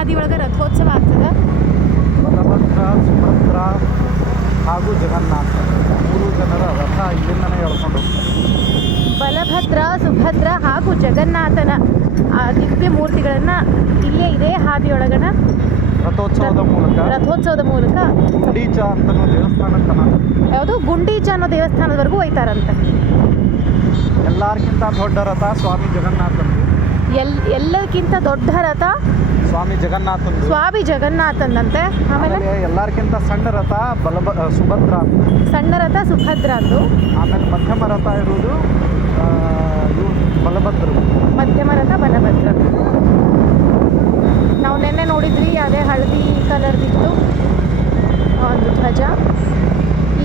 ಹಾದಿ ಒಳಗೆ ರಥೋತ್ಸವ ಆಗ್ತದೆ. ಬಲಭದ್ರ, ಸುಭದ್ರ ಹಾಗೂ ಜಗನ್ನಾಥ 3 ಜನರ ರಥ ಇಲ್ಲಿಂದನೇ ಎಳ್ಕೊಂಡು ಹೋಗ್ತಾರೆ. ಬಲಭದ್ರ, ಸುಭದ್ರ ಹಾಗೂ ಜಗನ್ನಾಥನ ಆ ದಿವ್ಯ ಮೂರ್ತಿಗಳನ್ನು ಇಲ್ಲೇ ಇದೇ ಹಾದಿಯೊಳಗನ ರಥೋತ್ಸವದ ಮೂಲಕ ಗುಂಡೀಚ ಅಂತನೋ ದೇವಸ್ಥಾನಕ್ಕನ ಯಾವುದು ಗುಂಡೀಚ ಅನ್ನೋ ದೇವಸ್ಥಾನದವರೆಗೂ ಒಯ್ತಾರಂತೆ. ಎಲ್ಲರಿಗಿಂತ ದೊಡ್ಡ ರಥ ಸ್ವಾಮಿ ಜಗನ್ನಾಥಂದು. ಎಲ್ಲಕ್ಕಿಂತ ದೊಡ್ಡ ರಥ ಸ್ವಾಮಿ ಜಗನ್ನಾಥಂದಂತೆ. ಆಮೇಲೆ ಎಲ್ಲರಿಗಿಂತ ಸಣ್ಣ ರಥ ಸುಭದ್ರ, ಸಣ್ಣ ರಥ ಸುಭದ್ರ ಅಂದು. ಆಮೇಲೆ ಮಧ್ಯಮ ರಥ ಇರುವುದು ಬಲಭದ್ರ. ಮಧ್ಯಮ ರಥ ಬಲಭದ್ರ. ನಾವು ನಿನ್ನೆ ನೋಡಿದ್ವಿ ಅದೇ ಹಳದಿ ಕಲರ್ದಿತ್ತು ಒಂದು ಧ್ವಜ.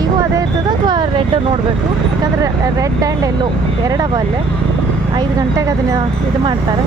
ಈಗೂ ಅದೇ ಇರ್ತದೆ ಅಥವಾ ರೆಡ್ ನೋಡಬೇಕು. ಯಾಕಂದರೆ ರೆಡ್ ಆ್ಯಂಡ್ ಎಲ್ಲೋ ಎರಡವ ಅಲ್ಲೇ 5 ಗಂಟೆಗೆ ಅದನ್ನು ಇದು ಮಾಡ್ತಾರೆ.